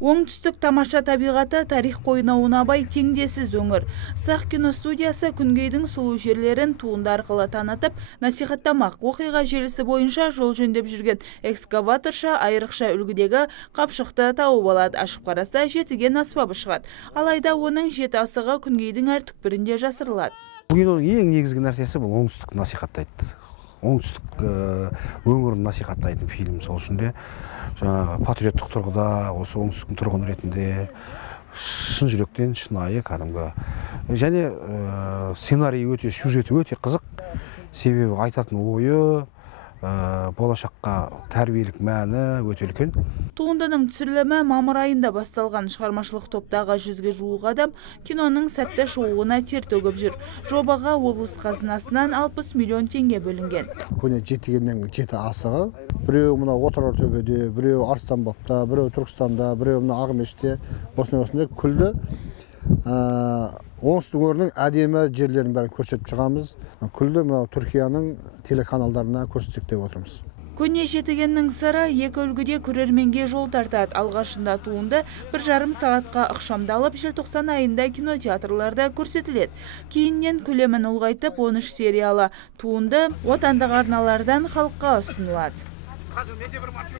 Оңтүстік тамаша табиғаты, тарих қойнауына бай теңдессіз өңір. Сақ киностудиясы күнгейдің сұлу жерлерін туынды арқылы танытып, насихаттамақ. Оқиға желісі бойынша жол жөндеп жүрген экскаваторша айрықша үлгідегі қапшықты тауып алады. Ашып қараса жетіген аспабы шығады. Алайда оның жеті асығы күнгейдің әр түкпірінде жасырылады. Бұл киноның ең негізгі нәрсесі бұл оңтүстік насихаттайды. Оңтүстік өңірін насихаттайтын фильм. Сол үшін де жаңағы патриоттық тұрғыда, осы оңтүстіктің тұрғыны ретінде шын жүректен, шынайы кәдімгі. Және сценарий өте, сюжеті өте қызық. Себебі айтатын ойы, болашаққа тәрбиелік мәні өте үлкен. Туындының түсірілімі мамыр айында басталған. Шығармашылық топтағы 100-ге жуық адам киноның сәтті шығуына тер төгіп жүр. Жобаға облыс қазынасынан 60 миллион теңге бөлінген. Көне жетігеннің жеті асығы. Біреу мына Отырар төбеде, біреу Арыстанбапта, біреу Түркістанда, біреу мына Ақмешітте, осындай күлді. Оңтүстік өңірінің әдемі жерлерін бәрін көрсетіп шығамыз. Күлді Түркияның телеканалдарына көрсетсек деп отырмыз. Көне жетігеннің сыры екі үлгіде көрерменге жол тартады. Алғашында туынды 1,5 сағатқа ықшамдалып, желтоқсан айында кинотеатрларда көрсетіледі. Кейіннен көлемін ұлғайтып 13 сериялы туынды отандық арналардан халыққа ұсынылады.